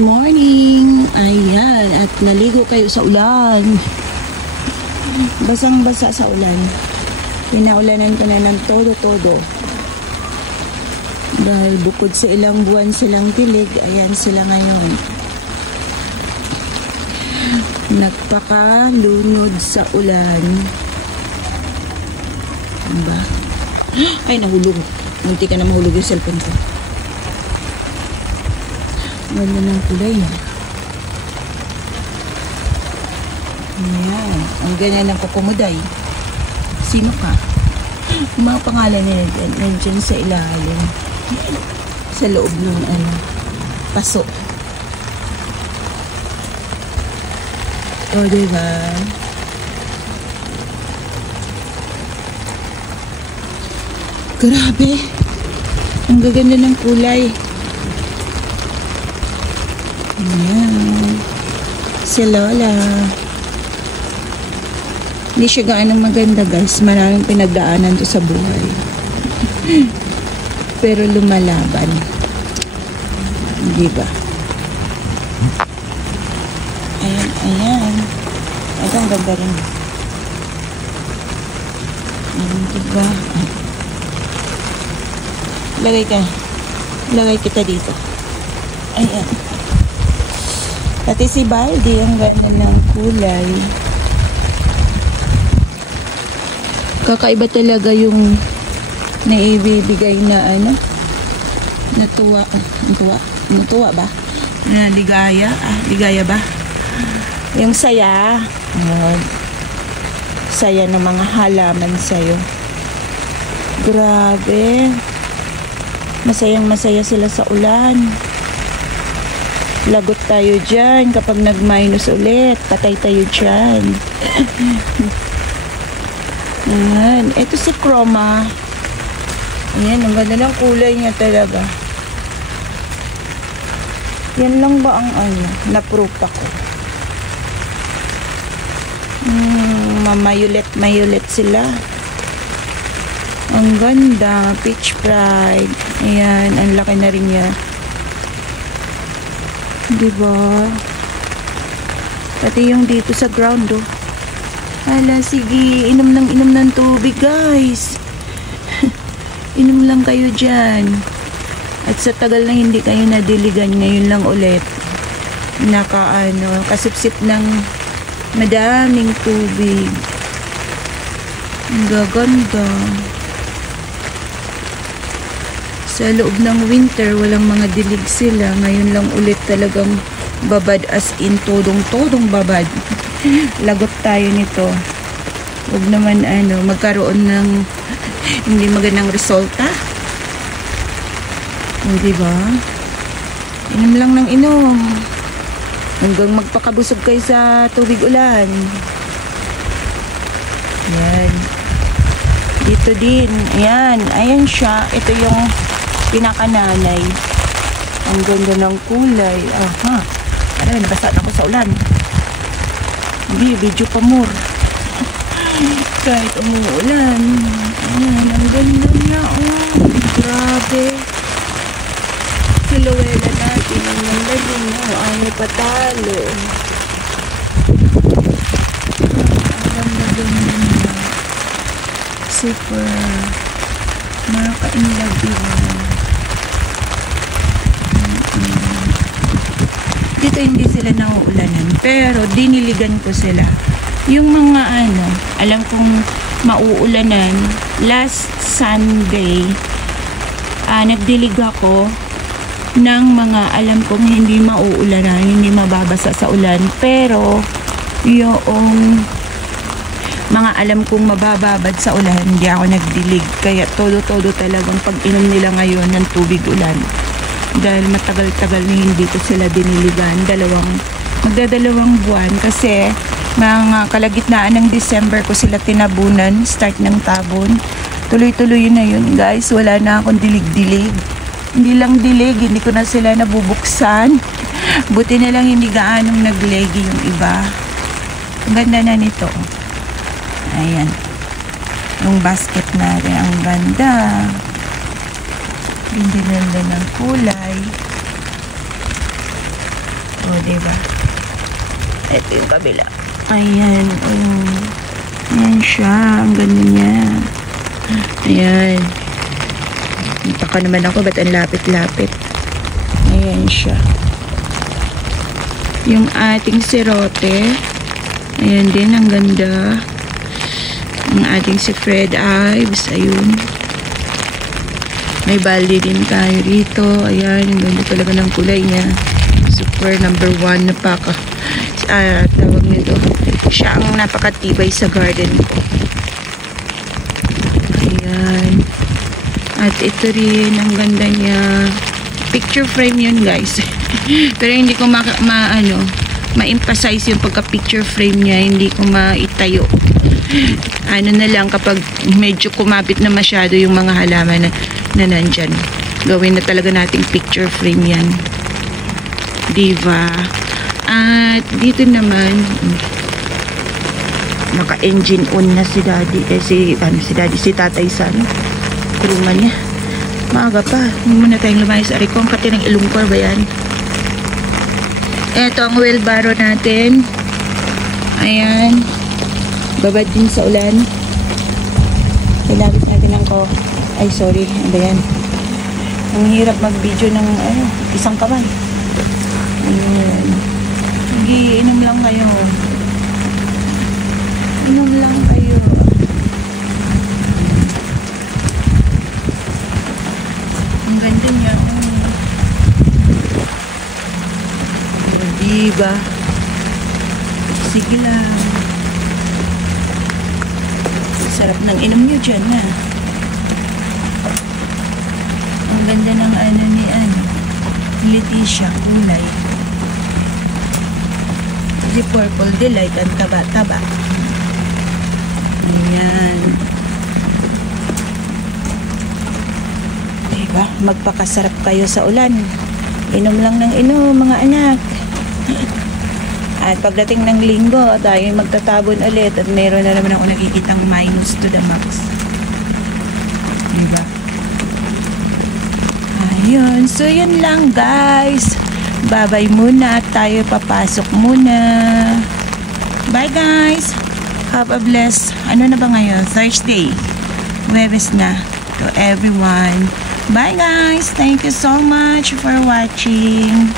morning! Ayan, at naligo kayo sa ulan. Basang-basa sa ulan. Pinaulanan ko na ng todo-todo. Dahil bukod sa ilang buwan silang dilig, ayan sila ngayon. Nagpakalunod sa ulan. Diba? Ay, nahulog. Munti ka na mahulog yung cellphone ko. Ganda ng kulay niya. Ayan. Ang ganyan ng kukumuday. Sino ka? Yung mga pangalan nila dyan. Nandiyan sa ilalim. Sa loob ng paso. O, diba? Grabe. Ang gaganda ng kulay. Ayan. Si Lola. Hindi siya gaanong maganda, guys. Maraming pinagdaanan to sa buhay. Pero lumalaban. Hindi ba? Ayan, ayan. Ito ang ganda rin. Ayan, diba? Lagay ka. Lagay kita dito. Ayan. Pati si Baldi, ang ganyan ng kulay. Kakaiba talaga yung naibibigay na natuwa ba? Na ligaya? Ligaya ba? Yung saya. Saya ng mga halaman sa'yo. Grabe. Masayang masaya sila sa ulan. Lagot tayo dyan kapag nag-minus ulit. Patay tayo dyan. Ayan. Ito si Chroma. Ayan. Ang ganda ng kulay niya talaga. Yan lang ba ang na-proof ako? Mayulit sila. Ang ganda. Peach Pride. Ayan. Ang laki na rin niya. Diba? Pati yung dito sa ground, oh. Hala, sige. Inom ng tubig, guys. Inom lang kayo dyan. At sa tagal na hindi kayo nadiligan, ngayon lang ulit. Kasipsip ng madaming tubig. Ang gaganda. Sa loob ng winter, walang mga dilig sila. Ngayon lang ulit talagang babad, as in todong babad. Lagot tayo nito. Huwag naman magkaroon ng hindi magandang resulta. Hindi ba? Inom lang ng inom. Hanggang magpakabusog kayo sa tubig ulan. Yan. Dito din. Ayan. Ayan siya. Ito yung pinakananay. Ang ganda ng kulay. Aha. Nabasa na ako sa ulan. Hindi, video pa more. Kahit umuulan. Ayan, ang ganda niya. Oh, grabe. Siluela natin. Ang ganda din. Oh, ayaw patalo. Ang ganda din niya. Super. Nakaka-inlove yun. Dito hindi sila nauulanan, pero diniligan ko sila. Yung mga alam kong mauulanan, last Sunday, nagdilig ako ng mga alam kong hindi mauulanan, hindi mababasa sa ulan, pero yung mga alam kong mabababad sa ulan, hindi ako nagdilig. Kaya todo-todo talagang pag-inom nila ngayon ng tubig ulan. Dahil matagal-tagal na hindi ko sila diniligan. Magdadalawang buwan kasi mga kalagitnaan ng December ko sila tinabunan, start ng tabon. Tuloy-tuloy na yun, guys. Wala na akong dilig-dilig. Hindi lang dilig, hindi ko na sila nabubuksan. Buti na lang hindi gaanong naglegi yung iba. Ang ganda na nito. Ayan. Yung basket natin, ang ganda. Ganda ng kulay. O, diba? Ito yung kabila. Ayan, ayan siya. Ang ganda niya. Ayan. Taka naman ako, ba't ang lapit-lapit? Ayan siya. Yung ating sirote. Ayan din, ang ganda. Ang ating si Fred Ives. Ayun. May balde din tayo rito. Ayan, ang ganda talaga ng kulay niya. Super number 1 na paka. Tawag nito. Siya ang napakatibay sa garden ko. Ayan. At ito rin, ang ganda niya. Picture frame yun, guys. Pero hindi ko ma-emphasize yung pagka-picture frame niya. Hindi ko maitayo. Ano na lang kapag medyo kumapit na masyado yung mga halaman na nandyan. Gawin na talaga nating picture frame yan. Diba? At dito naman, naka-engine on na si Daddy. Si Tatay San. Kurungan niya. Maaga pa. Hindi muna tayong lumayas. Ari ko, ang pati ng ilungkor ba yan? Ito ang wheelbarrow natin. Ayan. Babad din sa ulan. Ilabit natin ang ay, sorry. Ano ba yan? Ang hirap mag-video ng isang kamay. Ayan. Sige, inom lang kayo. Inom lang kayo. Ang ganda niya. Diba? Sige lang. Sarap ng inom nyo dyan, ha? Ang ganda ng ni Leticia, kulay. The Purple Delight, ang taba-taba. Ayan. Diba? Magpakasarap kayo sa ulan. Inom lang ng inom, mga anak. At pagdating ng linggo, tayo magtatabon ulit at meron na naman ako nakikitang minus to the max. Diba? Ayun. So, yun lang, guys. Bye-bye muna at tayo papasok muna. Bye, guys. Have a blessed, ano na ba ngayon? Thursday. Huwebes na to everyone. Bye, guys. Thank you so much for watching.